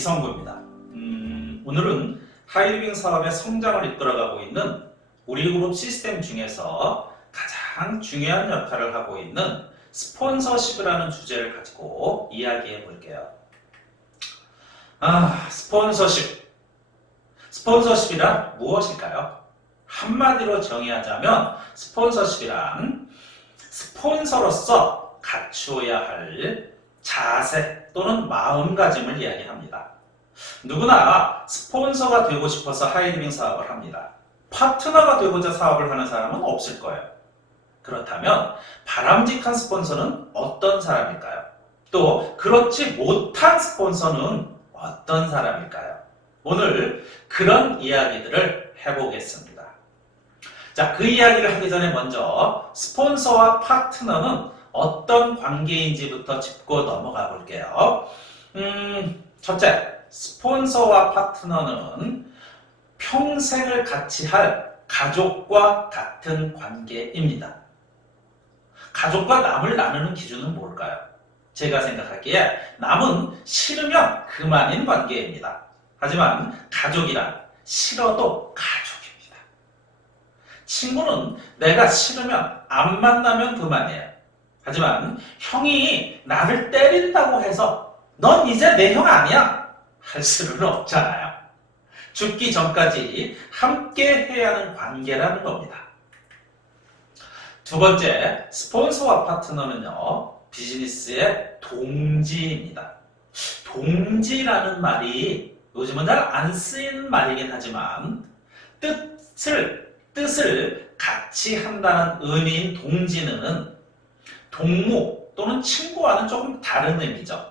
이성구입니다. 오늘은 하이리빙 사업의 성장을 이끌어가고 있는 우리 그룹 시스템 중에서 가장 중요한 역할을 하고 있는 스폰서십이라는 주제를 가지고 이야기해 볼게요. 스폰서십. 스폰서십이란 무엇일까요? 한마디로 정의하자면 스폰서십이란 스폰서로서 갖추어야 할 자세 또는 마음가짐을 이야기합니다. 누구나 스폰서가 되고 싶어서 하이리빙 사업을 합니다. 파트너가 되고자 사업을 하는 사람은 없을 거예요. 그렇다면 바람직한 스폰서는 어떤 사람일까요? 또 그렇지 못한 스폰서는 어떤 사람일까요? 오늘 그런 이야기들을 해보겠습니다. 자, 그 이야기를 하기 전에 먼저 스폰서와 파트너는 어떤 관계인지부터 짚고 넘어가 볼게요. 첫째, 스폰서와 파트너는 평생을 같이 할 가족과 같은 관계입니다. 가족과 남을 나누는 기준은 뭘까요? 제가 생각하기에 남은 싫으면 그만인 관계입니다. 하지만 가족이란 싫어도 가족입니다. 친구는 내가 싫으면 안 만나면 그만이에요. 하지만 형이 나를 때린다고 해서 넌 이제 내 형 아니야 할 수는 없잖아요. 죽기 전까지 함께 해야 하는 관계라는 겁니다. 두 번째, 스폰서와 파트너는요, 비즈니스의 동지입니다. 동지라는 말이 요즘은 잘 안 쓰이는 말이긴 하지만 뜻을 같이 한다는 의미인 동지는 동무 또는 친구와는 조금 다른 의미죠.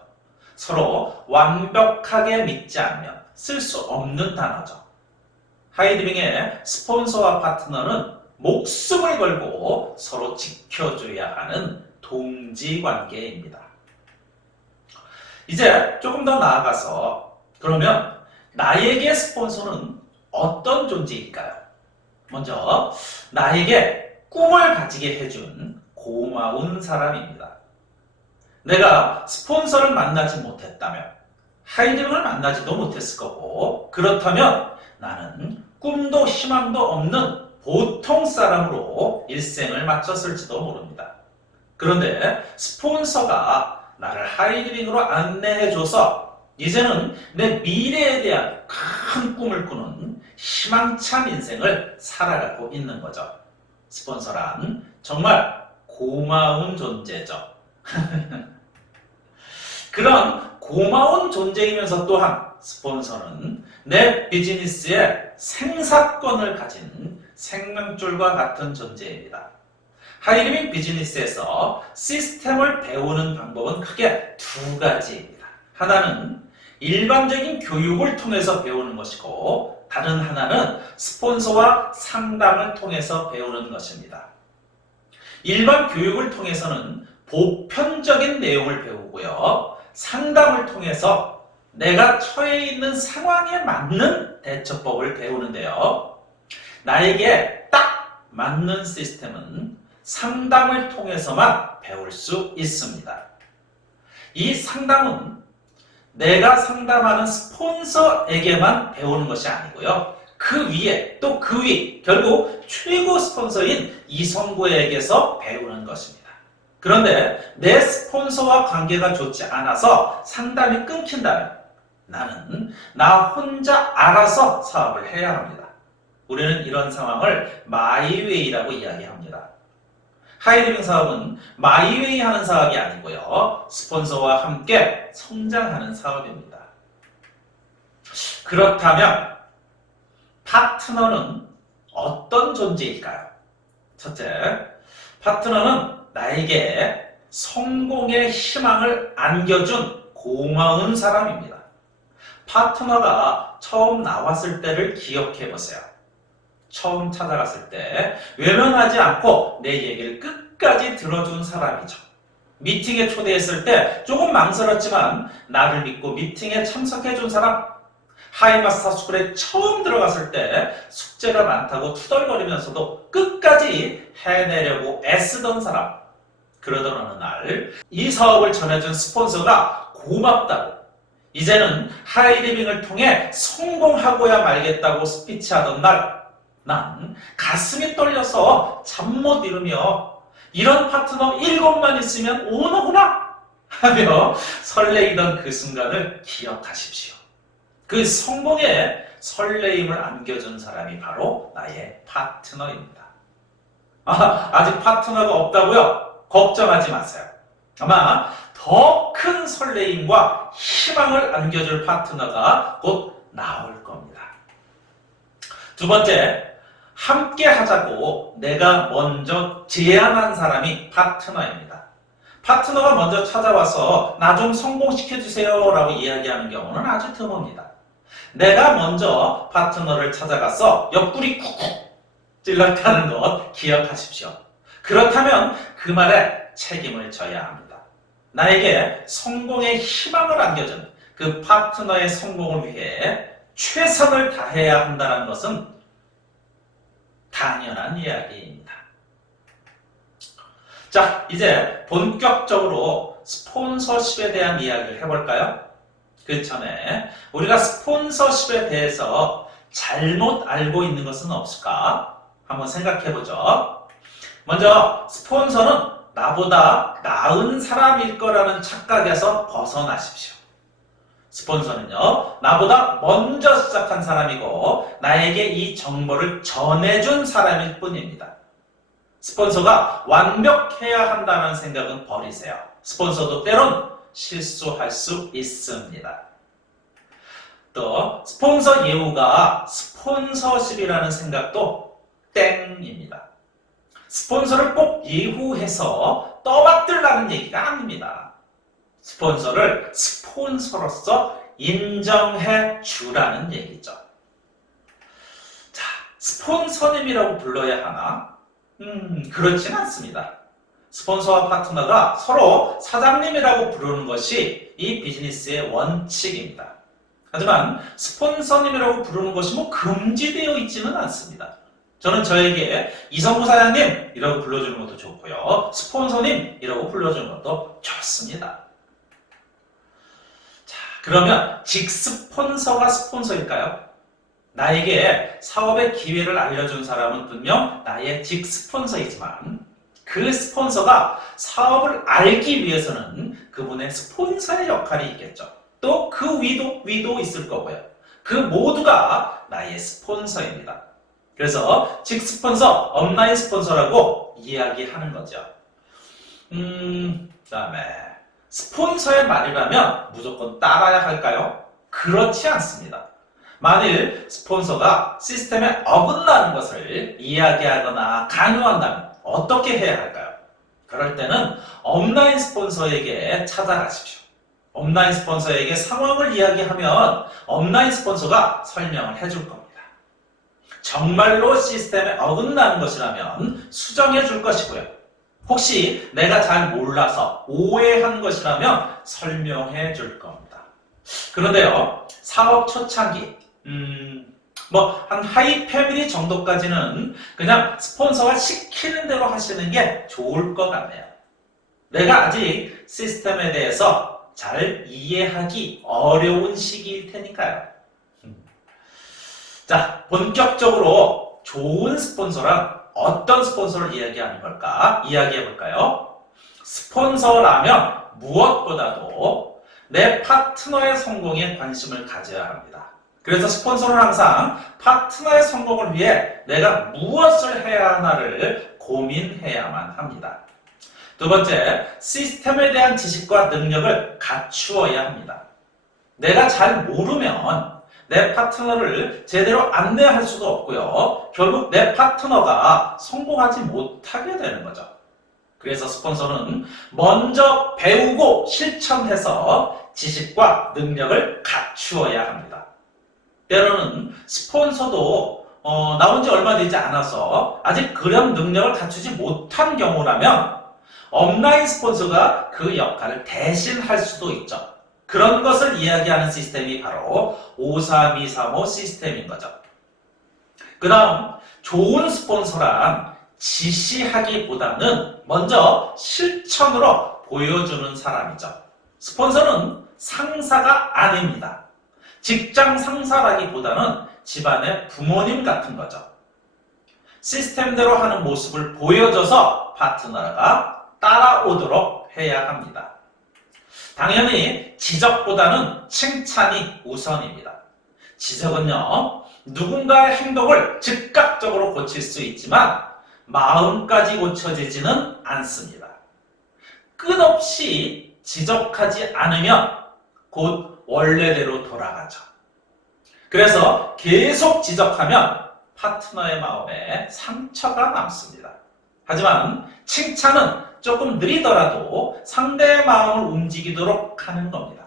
서로 완벽하게 믿지 않으면 쓸 수 없는 단어죠. 하이리빙의 스폰서와 파트너는 목숨을 걸고 서로 지켜줘야 하는 동지 관계입니다. 이제 조금 더 나아가서 그러면 나에게 스폰서는 어떤 존재일까요? 먼저 나에게 꿈을 가지게 해준 고마운 사람입니다. 내가 스폰서를 만나지 못했다면 하이리빙을 만나지도 못했을 거고, 그렇다면 나는 꿈도 희망도 없는 보통 사람으로 일생을 마쳤을지도 모릅니다. 그런데 스폰서가 나를 하이리빙으로 안내해줘서 이제는 내 미래에 대한 큰 꿈을 꾸는 희망찬 인생을 살아가고 있는 거죠. 스폰서란 정말 고마운 존재죠. 그런 고마운 존재이면서 또한 스폰서는 내 비즈니스의 생사권을 가진 생명줄과 같은 존재입니다. 하이리빙 비즈니스에서 시스템을 배우는 방법은 크게 두 가지입니다. 하나는 일반적인 교육을 통해서 배우는 것이고, 다른 하나는 스폰서와 상담을 통해서 배우는 것입니다. 일반 교육을 통해서는 보편적인 내용을 배우고요, 상담을 통해서 내가 처해 있는 상황에 맞는 대처법을 배우는데요, 나에게 딱 맞는 시스템은 상담을 통해서만 배울 수 있습니다. 이 상담은 내가 상담하는 스폰서에게만 배우는 것이 아니고요, 그 위에 또 그 위, 결국 최고 스폰서인 이성구에게서 배우는 것입니다. 그런데 내 스폰서와 관계가 좋지 않아서 상담이 끊긴다면 나는 나 혼자 알아서 사업을 해야 합니다. 우리는 이런 상황을 마이웨이라고 이야기합니다. 하이리빙 사업은 마이웨이 하는 사업이 아니고요, 스폰서와 함께 성장하는 사업입니다. 그렇다면 파트너는 어떤 존재일까요? 첫째, 파트너는 나에게 성공의 희망을 안겨준 고마운 사람입니다. 파트너가 처음 나왔을 때를 기억해 보세요. 처음 찾아갔을 때 외면하지 않고 내 얘기를 끝까지 들어준 사람이죠. 미팅에 초대했을 때 조금 망설였지만 나를 믿고 미팅에 참석해 준 사람. 하이마스터 스쿨에 처음 들어갔을 때 숙제가 많다고 투덜거리면서도 끝까지 해내려고 애쓰던 사람. 그러던 어느 날 이 사업을 전해준 스폰서가 고맙다고 이제는 하이리빙을 통해 성공하고야 말겠다고 스피치하던 날, 난 가슴이 떨려서 잠 못 이루며 이런 파트너 7만 있으면 오너구나 하며 설레이던 그 순간을 기억하십시오. 그 성공에 설레임을 안겨준 사람이 바로 나의 파트너입니다. 아직 파트너가 없다고요? 걱정하지 마세요. 아마 더 큰 설레임과 희망을 안겨줄 파트너가 곧 나올 겁니다. 두 번째, 함께 하자고 내가 먼저 제안한 사람이 파트너입니다. 파트너가 먼저 찾아와서 나 좀 성공시켜주세요 라고 이야기하는 경우는 아주 드뭅니다. 내가 먼저 파트너를 찾아가서 옆구리 쿡쿡 찔렀다는 것 기억하십시오. 그렇다면 그 말에 책임을 져야 합니다. 나에게 성공의 희망을 안겨준 그 파트너의 성공을 위해 최선을 다해야 한다는 것은 당연한 이야기입니다. 자, 이제 본격적으로 스폰서십에 대한 이야기를 해볼까요? 그 전에 우리가 스폰서십에 대해서 잘못 알고 있는 것은 없을까? 한번 생각해보죠. 먼저 스폰서는 나보다 나은 사람일 거라는 착각에서 벗어나십시오. 스폰서는요, 나보다 먼저 시작한 사람이고 나에게 이 정보를 전해준 사람일 뿐입니다. 스폰서가 완벽해야 한다는 생각은 버리세요. 스폰서도 때론 실수할 수 있습니다. 또 스폰서 예우가 스폰서십이라는 생각도 땡입니다. 스폰서를 꼭 예우해서 떠받들라는 얘기가 아닙니다. 스폰서를 스폰서로서 인정해 주라는 얘기죠. 자, 스폰서님이라고 불러야 하나? 그렇진 않습니다. 스폰서와 파트너가 서로 사장님이라고 부르는 것이 이 비즈니스의 원칙입니다. 하지만 스폰서님이라고 부르는 것이 금지되어 있지는 않습니다. 저는 저에게 이성구 사장님이라고 불러주는 것도 좋고요. 스폰서님이라고 불러주는 것도 좋습니다. 자, 그러면 직스폰서가 스폰서일까요? 나에게 사업의 기회를 알려준 사람은 분명 나의 직스폰서이지만 그 스폰서가 사업을 알기 위해서는 그분의 스폰서의 역할이 있겠죠. 또 그 위도 있을 거고요. 그 모두가 나의 스폰서입니다. 그래서 직스폰서, 업라인 스폰서라고 이야기하는 거죠. 그다음에 스폰서의 말이라면 무조건 따라야 할까요? 그렇지 않습니다. 만일 스폰서가 시스템에 어긋나는 것을 이야기하거나 강요한다면 어떻게 해야 할까요? 그럴 때는 업라인 스폰서에게 찾아가십시오. 업라인 스폰서에게 상황을 이야기하면 업라인 스폰서가 설명을 해줄 겁니다. 정말로 시스템에 어긋나는 것이라면 수정해 줄 것이고요. 혹시 내가 잘 몰라서 오해한 것이라면 설명해 줄 겁니다. 그런데요, 사업 초창기, 한 하이 패밀리 정도까지는 그냥 스폰서가 시키는 대로 하시는 게 좋을 것 같네요. 내가 아직 시스템에 대해서 잘 이해하기 어려운 시기일 테니까요. 자, 본격적으로 좋은 스폰서란 어떤 스폰서를 이야기하는 걸까? 이야기해 볼까요? 스폰서라면 무엇보다도 내 파트너의 성공에 관심을 가져야 합니다. 그래서 스폰서는 항상 파트너의 성공을 위해 내가 무엇을 해야 하나를 고민해야만 합니다. 두 번째, 시스템에 대한 지식과 능력을 갖추어야 합니다. 내가 잘 모르면 내 파트너를 제대로 안내할 수도 없고요. 결국 내 파트너가 성공하지 못하게 되는 거죠. 그래서 스폰서는 먼저 배우고 실천해서 지식과 능력을 갖추어야 합니다. 때로는 스폰서도 나온 지 얼마 되지 않아서 아직 그런 능력을 갖추지 못한 경우라면 업라인 스폰서가 그 역할을 대신할 수도 있죠. 그런 것을 이야기하는 시스템이 바로 53235 시스템인 거죠. 그 다음 좋은 스폰서란 지시하기보다는 먼저 실천으로 보여주는 사람이죠. 스폰서는 상사가 아닙니다. 직장 상사라기보다는 집안의 부모님 같은 거죠. 시스템대로 하는 모습을 보여줘서 파트너가 따라오도록 해야 합니다. 당연히 지적보다는 칭찬이 우선입니다. 지적은요, 누군가의 행동을 즉각적으로 고칠 수 있지만 마음까지 고쳐지지는 않습니다. 끝없이 지적하지 않으면 곧 원래대로 돌아가죠. 그래서 계속 지적하면 파트너의 마음에 상처가 남습니다. 하지만 칭찬은 조금 느리더라도 상대의 마음을 움직이도록 하는 겁니다.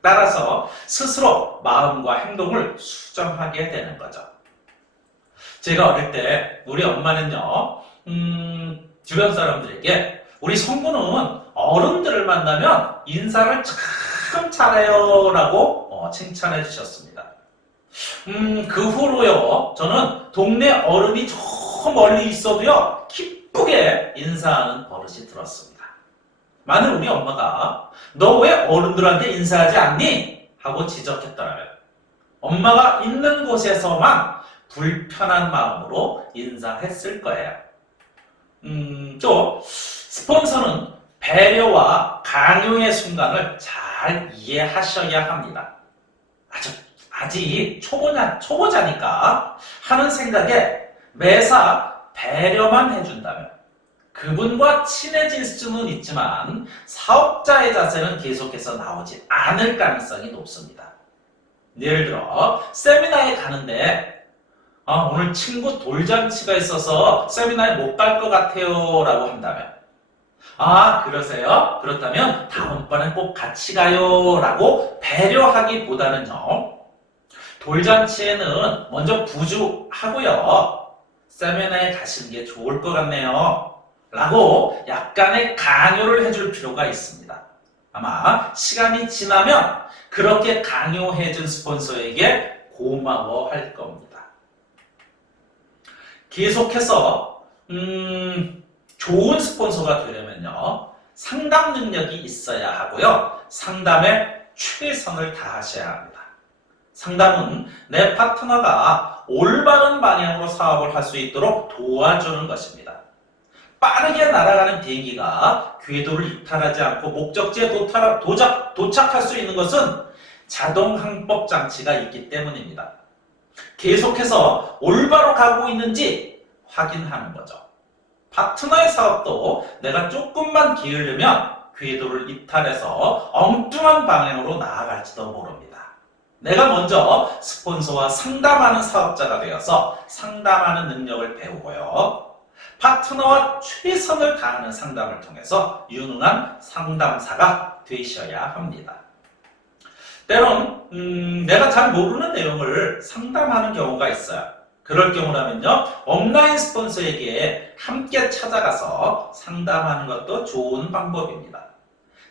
따라서 스스로 마음과 행동을 수정하게 되는 거죠. 제가 어릴 때 우리 엄마는요, 주변 사람들에게 우리 성구는 어른들을 만나면 인사를 참 잘해요 라고 칭찬해 주셨습니다. 그 후로요, 저는 동네 어른이 저 멀리 있어도요, 기쁘게 인사하는 버릇이 들었습니다. 만일 우리 엄마가 너 왜 어른들한테 인사하지 않니? 하고 지적했더라면 엄마가 있는 곳에서만 불편한 마음으로 인사했을 거예요. 또 스폰서는 배려와 강요의 순간을 잘 이해하셔야 합니다. 아직 초보자니까 하는 생각에 매사 배려만 해준다면 그분과 친해질 수는 있지만 사업자의 자세는 계속해서 나오지 않을 가능성이 높습니다. 예를 들어 세미나에 가는데 오늘 친구 돌잔치가 있어서 세미나에 못 갈 것 같아요 라고 한다면 그러세요? 그렇다면 다음번엔 꼭 같이 가요 라고 배려하기보다는요, 돌잔치에는 먼저 부주하고요, 세미나에 가시는 게 좋을 것 같네요 라고 약간의 강요를 해줄 필요가 있습니다. 아마 시간이 지나면 그렇게 강요해준 스폰서에게 고마워할 겁니다. 계속해서 좋은 스폰서가 되려면요, 상담 능력이 있어야 하고요, 상담에 최선을 다하셔야 합니다. 상담은 내 파트너가 올바른 방향으로 사업을 할 수 있도록 도와주는 것입니다. 빠르게 날아가는 비행기가 궤도를 이탈하지 않고 목적지에 도착할 수 있는 것은 자동 항법 장치가 있기 때문입니다. 계속해서 올바로 가고 있는지 확인하는 거죠. 파트너의 사업도 내가 조금만 기울이면 궤도를 이탈해서 엉뚱한 방향으로 나아갈지도 모릅니다. 내가 먼저 스폰서와 상담하는 사업자가 되어서 상담하는 능력을 배우고요, 파트너와 최선을 다하는 상담을 통해서 유능한 상담사가 되셔야 합니다. 때론 내가 잘 모르는 내용을 상담하는 경우가 있어요. 그럴 경우라면요, 온라인 스폰서에게 함께 찾아가서 상담하는 것도 좋은 방법입니다.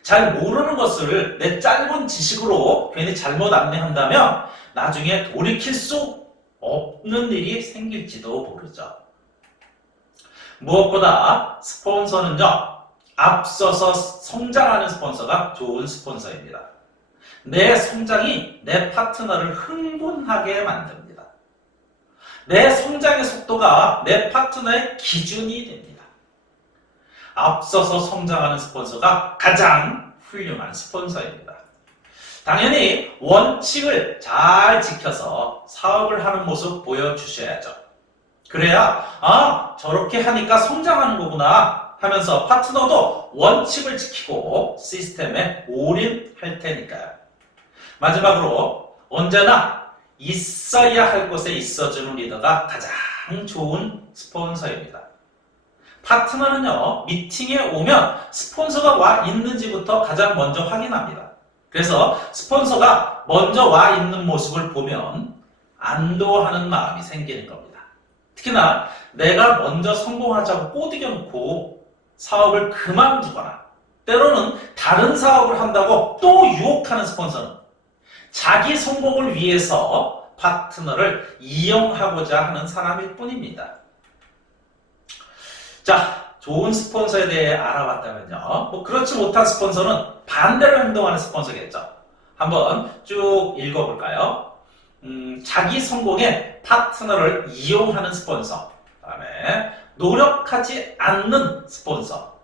잘 모르는 것을 내 짧은 지식으로 괜히 잘못 안내한다면 나중에 돌이킬 수 없는 일이 생길지도 모르죠. 무엇보다 스폰서는요, 앞서서 성장하는 스폰서가 좋은 스폰서입니다. 내 성장이 내 파트너를 흥분하게 만듭니다. 내 성장의 속도가 내 파트너의 기준이 됩니다. 앞서서 성장하는 스폰서가 가장 훌륭한 스폰서입니다. 당연히 원칙을 잘 지켜서 사업을 하는 모습 보여주셔야죠. 그래야 저렇게 하니까 성장하는 거구나 하면서 파트너도 원칙을 지키고 시스템에 올인할 테니까요. 마지막으로 언제나 있어야 할 곳에 있어주는 리더가 가장 좋은 스폰서입니다. 파트너는요, 미팅에 오면 스폰서가 와 있는지부터 가장 먼저 확인합니다. 그래서 스폰서가 먼저 와 있는 모습을 보면 안도하는 마음이 생기는 겁니다. 특히나 내가 먼저 성공하자고 꼬드겨 놓고 사업을 그만두거나 때로는 다른 사업을 한다고 또 유혹하는 스폰서는 자기 성공을 위해서 파트너를 이용하고자 하는 사람일 뿐입니다. 자, 좋은 스폰서에 대해 알아봤다면요. 뭐 그렇지 못한 스폰서는 반대로 행동하는 스폰서겠죠. 한번 쭉 읽어볼까요? 자기 성공에 파트너를 이용하는 스폰서, 그다음에 노력하지 않는 스폰서.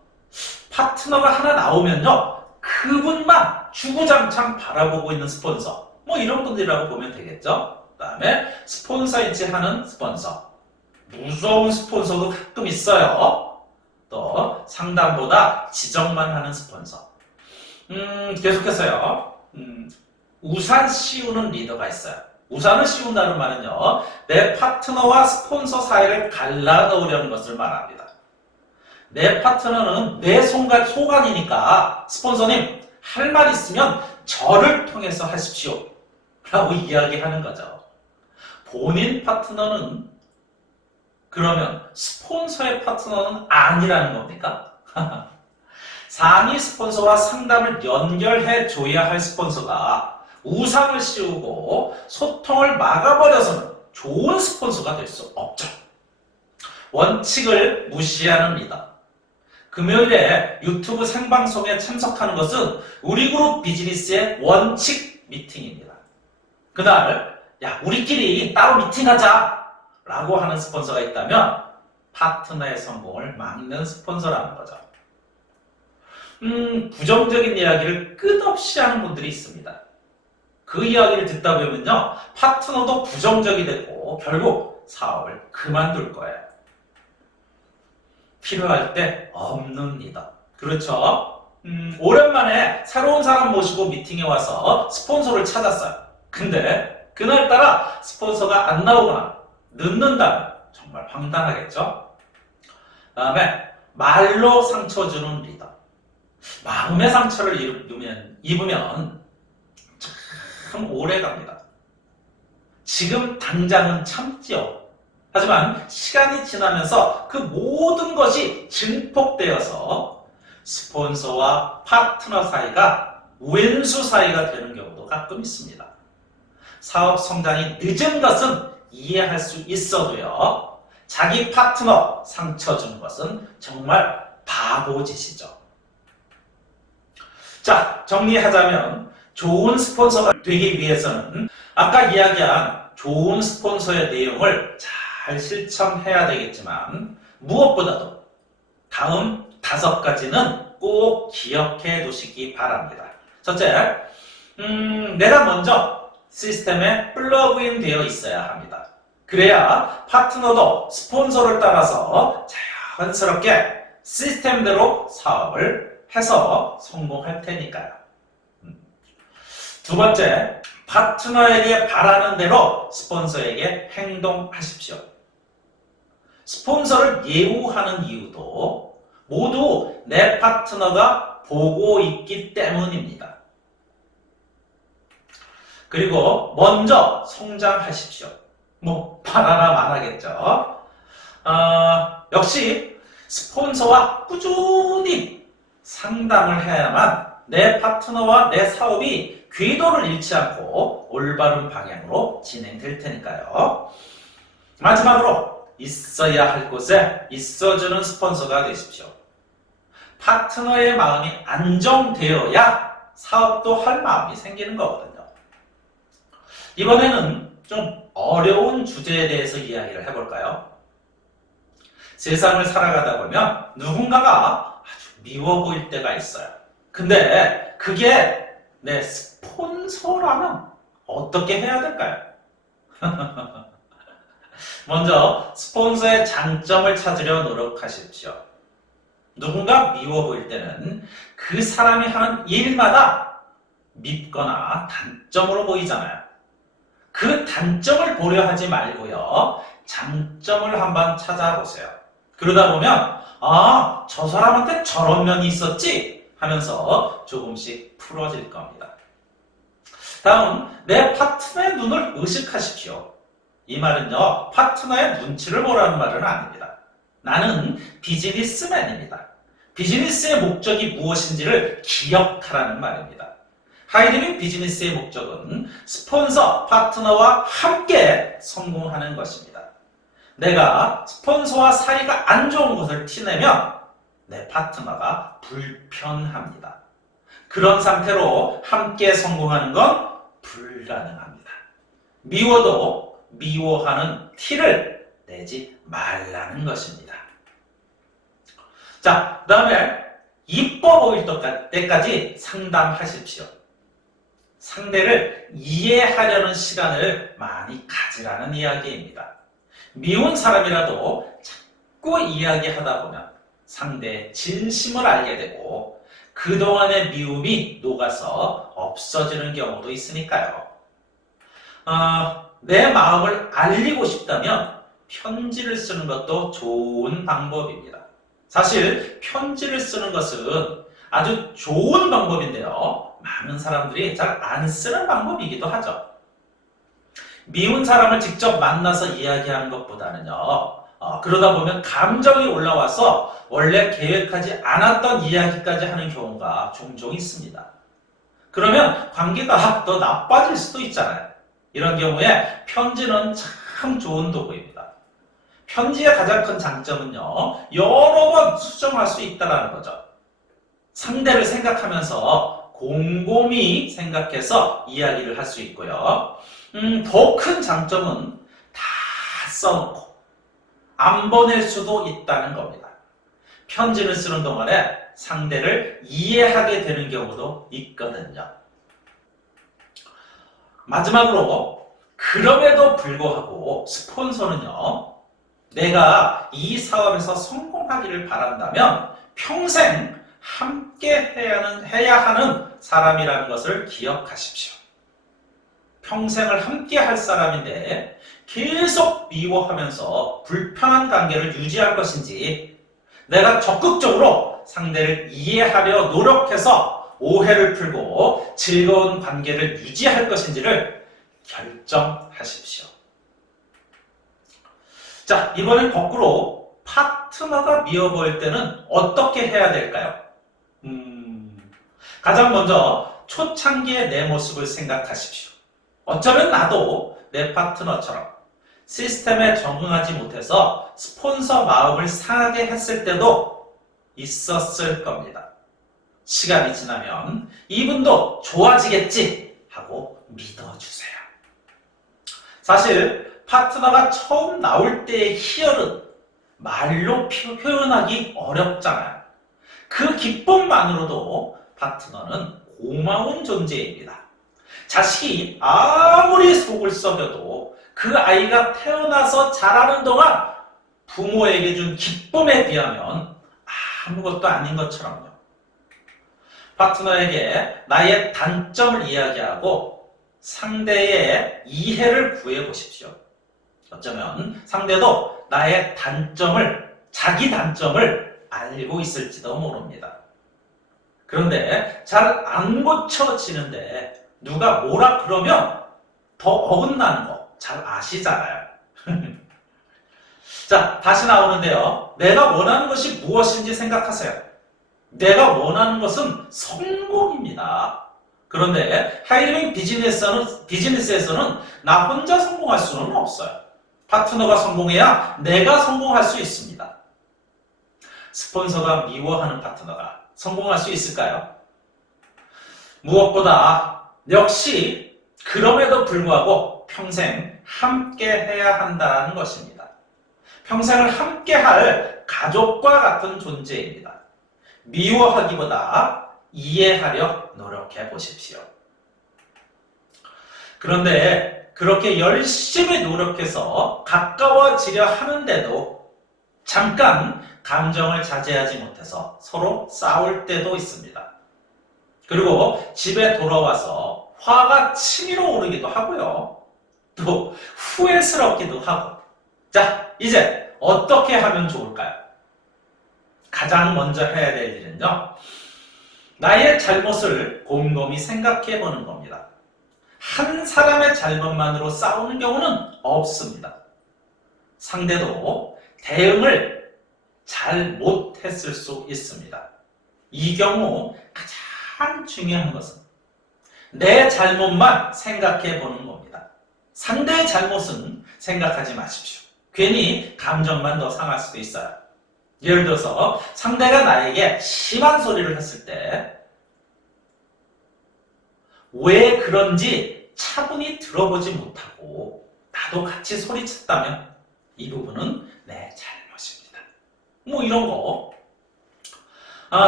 파트너가 하나 나오면요, 그분만 주구장창 바라보고 있는 스폰서. 뭐 이런 분들이라고 보면 되겠죠. 그다음에 스폰서이지 하는 스폰서. 무서운 스폰서도 가끔 있어요. 또 상담보다 지적만 하는 스폰서. 계속해서요. 우산 씌우는 리더가 있어요. 우산을 씌운다는 말은요, 내 파트너와 스폰서 사이를 갈라놓으려는 것을 말합니다. 내 파트너는 내 소관이니까 스폰서님 할 말 있으면 저를 통해서 하십시오 라고 이야기하는 거죠. 본인 파트너는 그러면 스폰서의 파트너는 아니라는 겁니까? 상위 스폰서와 상담을 연결해 줘야 할 스폰서가 우상을 씌우고 소통을 막아버려서는 좋은 스폰서가 될 수 없죠. 원칙을 무시하는 리더. 금요일에 유튜브 생방송에 참석하는 것은 우리 그룹 비즈니스의 원칙 미팅입니다. 그날 야 우리끼리 따로 미팅하자 라고 하는 스폰서가 있다면 파트너의 성공을 막는 스폰서라는 거죠. 부정적인 이야기를 끝없이 하는 분들이 있습니다. 그 이야기를 듣다 보면요, 파트너도 부정적이 되고 결국 사업을 그만둘 거예요. 필요할 때 없는 리더. 그렇죠? 오랜만에 새로운 사람 모시고 미팅에 와서 스폰서를 찾았어요. 근데 그날따라 스폰서가 안 나오거나 늦는다면 정말 황당하겠죠? 다음에 말로 상처 주는 리더. 마음의 상처를 입으면 참 오래 갑니다. 지금 당장은 참지요. 하지만 시간이 지나면서 그 모든 것이 증폭되어서 스폰서와 파트너 사이가 왼수 사이가 되는 경우도 가끔 있습니다. 사업 성장이 늦은 것은 이해할 수 있어도요, 자기 파트너 상처 주는 것은 정말 바보짓이죠. 자, 정리하자면 좋은 스폰서가 되기 위해서는 아까 이야기한 좋은 스폰서의 내용을 잘 실천해야 되겠지만 무엇보다도 다음 5가지는 꼭 기억해 두시기 바랍니다. 첫째, 내가 먼저 시스템에 플러그인 되어 있어야 합니다. 그래야 파트너도 스폰서를 따라서 자연스럽게 시스템대로 사업을 해서 성공할 테니까요. 두 번째, 파트너에게 바라는 대로 스폰서에게 행동하십시오. 스폰서를 예우하는 이유도 모두 내 파트너가 보고 있기 때문입니다. 그리고 먼저 성장하십시오. 뭐 바라나 말하겠죠. 역시 스폰서와 꾸준히 상담을 해야만 내 파트너와 내 사업이 궤도를 잃지 않고 올바른 방향으로 진행될 테니까요. 마지막으로 있어야 할 곳에 있어주는 스폰서가 되십시오. 파트너의 마음이 안정되어야 사업도 할 마음이 생기는 거거든요. 이번에는 좀 어려운 주제에 대해서 이야기를 해볼까요? 세상을 살아가다 보면 누군가가 아주 미워 보일 때가 있어요. 근데 그게 내 스폰서라면 어떻게 해야 될까요? 먼저 스폰서의 장점을 찾으려 노력하십시오. 누군가 미워 보일 때는 그 사람이 하는 일마다 밉거나 단점으로 보이잖아요. 그 단점을 보려 하지 말고요, 장점을 한번 찾아보세요. 그러다 보면 저 사람한테 저런 면이 있었지 하면서 조금씩 풀어질 겁니다. 다음, 내 파트너의 눈을 의식하십시오. 이 말은요, 파트너의 눈치를 보라는 말은 아닙니다. 나는 비즈니스맨입니다. 비즈니스의 목적이 무엇인지를 기억하라는 말입니다. 하이드빙 비즈니스의 목적은 스폰서, 파트너와 함께 성공하는 것입니다. 내가 스폰서와 사이가 안 좋은 것을 티내면 내 파트너가 불편합니다. 그런 상태로 함께 성공하는 건 불가능합니다. 미워도 미워하는 티를 내지 말라는 것입니다. 자, 그 다음에 이뻐 보일 때까지 상담하십시오. 상대를 이해하려는 시간을 많이 가지라는 이야기입니다. 미운 사람이라도 자꾸 이야기하다 보면 상대의 진심을 알게 되고 그동안의 미움이 녹아서 없어지는 경우도 있으니까요. 내 마음을 알리고 싶다면 편지를 쓰는 것도 좋은 방법입니다. 사실 편지를 쓰는 것은 아주 좋은 방법인데요. 많은 사람들이 잘 안 쓰는 방법이기도 하죠. 미운 사람을 직접 만나서 이야기하는 것보다는요. 그러다 보면 감정이 올라와서 원래 계획하지 않았던 이야기까지 하는 경우가 종종 있습니다. 그러면 관계가 더 나빠질 수도 있잖아요. 이런 경우에 편지는 참 좋은 도구입니다. 편지의 가장 큰 장점은요. 여러 번 수정할 수 있다는 거죠. 상대를 생각하면서 곰곰이 생각해서 이야기를 할 수 있고요. 더 큰 장점은 다 써놓고 안 보낼 수도 있다는 겁니다. 편지를 쓰는 동안에 상대를 이해하게 되는 경우도 있거든요. 마지막으로 그럼에도 불구하고 스폰서는요. 내가 이 사업에서 성공하기를 바란다면 평생 함께 해야 하는 사람이라는 것을 기억하십시오. 평생을 함께 할 사람인데 계속 미워하면서 불편한 관계를 유지할 것인지 내가 적극적으로 상대를 이해하려 노력해서 오해를 풀고 즐거운 관계를 유지할 것인지를 결정하십시오. 자, 이번엔 거꾸로 파트너가 미워 보일 때는 어떻게 해야 될까요? 가장 먼저 초창기의 내 모습을 생각하십시오. 어쩌면 나도 내 파트너처럼 시스템에 적응하지 못해서 스폰서 마음을 상하게 했을 때도 있었을 겁니다. 시간이 지나면 이분도 좋아지겠지 하고 믿어주세요. 사실 파트너가 처음 나올 때의 희열은 말로 표현하기 어렵잖아요. 그 기쁨만으로도 파트너는 고마운 존재입니다. 자식이 아무리 속을 썩여도 그 아이가 태어나서 자라는 동안 부모에게 준 기쁨에 비하면 아무것도 아닌 것처럼요. 파트너에게 나의 단점을 이야기하고 상대의 이해를 구해보십시오. 어쩌면 상대도 나의 단점을, 자기 단점을 알고 있을지도 모릅니다. 그런데 잘 안 고쳐지는데 누가 뭐라 그러면 더 어긋나는 거 잘 아시잖아요. 자, 다시 나오는데요. 내가 원하는 것이 무엇인지 생각하세요. 내가 원하는 것은 성공입니다. 그런데 하이리빙 비즈니스에서는 나 혼자 성공할 수는 없어요. 파트너가 성공해야 내가 성공할 수 있습니다. 스폰서가 미워하는 파트너가 성공할 수 있을까요? 무엇보다 역시 그럼에도 불구하고 평생 함께 해야 한다는 것입니다. 평생을 함께 할 가족과 같은 존재입니다. 미워하기보다 이해하려 노력해 보십시오. 그런데 그렇게 열심히 노력해서 가까워지려 하는데도 잠깐 감정을 자제하지 못해서 서로 싸울 때도 있습니다. 그리고 집에 돌아와서 화가 치밀어 오르기도 하고요. 또 후회스럽기도 하고. 자, 이제 어떻게 하면 좋을까요? 가장 먼저 해야 될 일은요. 나의 잘못을 곰곰이 생각해 보는 겁니다. 한 사람의 잘못만으로 싸우는 경우는 없습니다. 상대도 대응을 잘 못했을 수 있습니다. 이 경우 가장 중요한 것은 내 잘못만 생각해 보는 겁니다. 상대의 잘못은 생각하지 마십시오. 괜히 감정만 더 상할 수도 있어요. 예를 들어서 상대가 나에게 심한 소리를 했을 때 왜 그런지 차분히 들어보지 못하고 나도 같이 소리쳤다면 이 부분은 내 잘못입니다. 뭐 이런 거.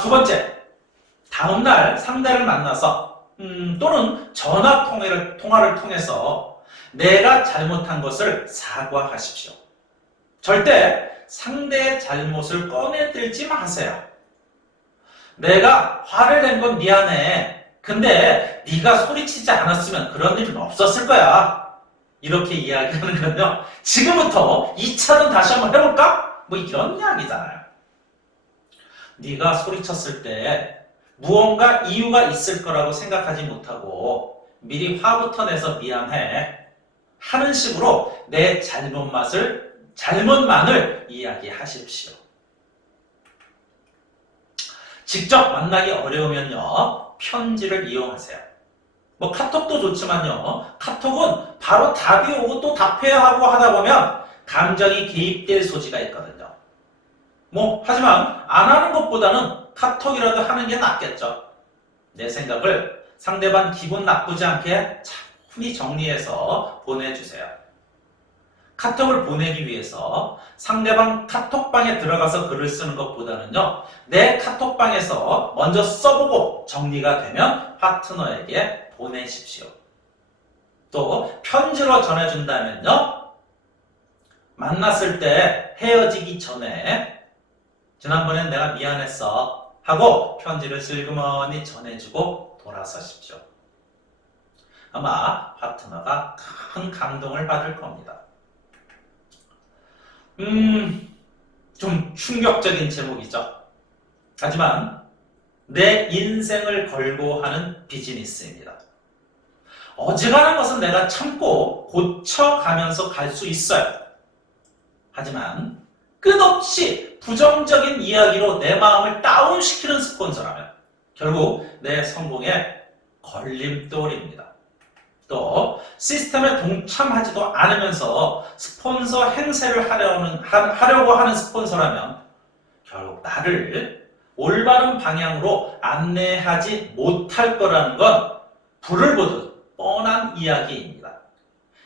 두 번째, 다음날 상대를 만나서 또는 전화 통화를 통해서 내가 잘못한 것을 사과하십시오. 절대 상대의 잘못을 꺼내들지 마세요. 내가 화를 낸 건 미안해. 근데 네가 소리치지 않았으면 그런 일은 없었을 거야. 이렇게 이야기하는 건요. 지금부터 2차는 다시 한번 해볼까? 뭐 이런 이야기잖아요. 네가 소리쳤을 때 무언가 이유가 있을 거라고 생각하지 못하고 미리 화부터 내서 미안해 하는 식으로 내 잘못만을 이야기하십시오. 직접 만나기 어려우면요. 편지를 이용하세요. 뭐 카톡도 좋지만요. 카톡은 바로 답이 오고 또 답해야 하고 하다 보면 감정이 개입될 소지가 있거든요. 하지만 안 하는 것보다는 카톡이라도 하는 게 낫겠죠. 내 생각을 상대방 기분 나쁘지 않게 차분히 정리해서 보내주세요. 카톡을 보내기 위해서 상대방 카톡방에 들어가서 글을 쓰는 것보다는요, 내 카톡방에서 먼저 써보고 정리가 되면 파트너에게 보내십시오. 또 편지로 전해준다면요, 만났을 때 헤어지기 전에 지난번엔 내가 미안했어 하고 편지를 슬그머니 전해주고 돌아서십시오. 아마 파트너가 큰 감동을 받을 겁니다. 좀 충격적인 제목이죠. 하지만 내 인생을 걸고 하는 비즈니스입니다. 어지간한 것은 내가 참고 고쳐가면서 갈 수 있어요. 하지만 끝없이 부정적인 이야기로 내 마음을 다운시키는 스폰서라면 결국 내 성공의 걸림돌입니다. 또 시스템에 동참하지도 않으면서 스폰서 행세를 하려고 하는 스폰서라면 결국 나를 올바른 방향으로 안내하지 못할 거라는 건 불을 보듯 뻔한 이야기입니다.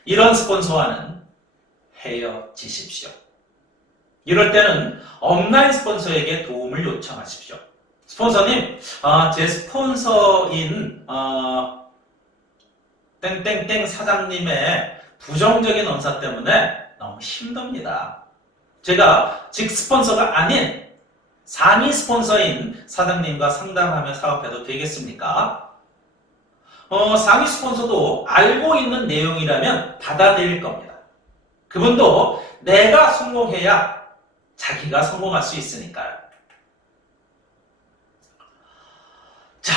이런 스폰서와는 헤어지십시오. 이럴 때는 업라인 스폰서에게 도움을 요청하십시오. 스폰서님, 제 스폰서인 땡땡땡 사장님의 부정적인 언사 때문에 너무 힘듭니다. 제가 직 스폰서가 아닌 상위 스폰서인 사장님과 상담하며 사업해도 되겠습니까? 상위 스폰서도 알고 있는 내용이라면 받아들일 겁니다. 그분도 내가 성공해야 자기가 성공할 수 있으니까요. 자,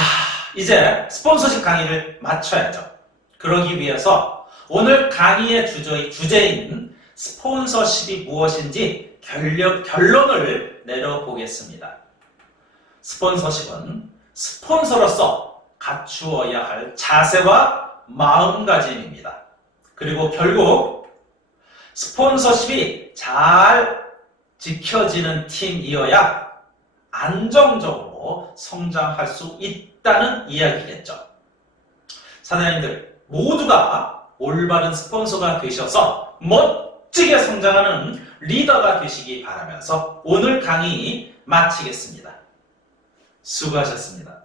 이제 스폰서십 강의를 마쳐야죠. 그러기 위해서 오늘 강의의 주제인 스폰서십이 무엇인지 결론을 내려보겠습니다. 스폰서십은 스폰서로서 갖추어야 할 자세와 마음가짐입니다. 그리고 결국 스폰서십이 잘 지켜지는 팀이어야 안정적으로 성장할 수 있다는 이야기겠죠. 사장님들 모두가 올바른 스폰서가 되셔서 멋지게 성장하는 리더가 되시기 바라면서 오늘 강의 마치겠습니다. 수고하셨습니다.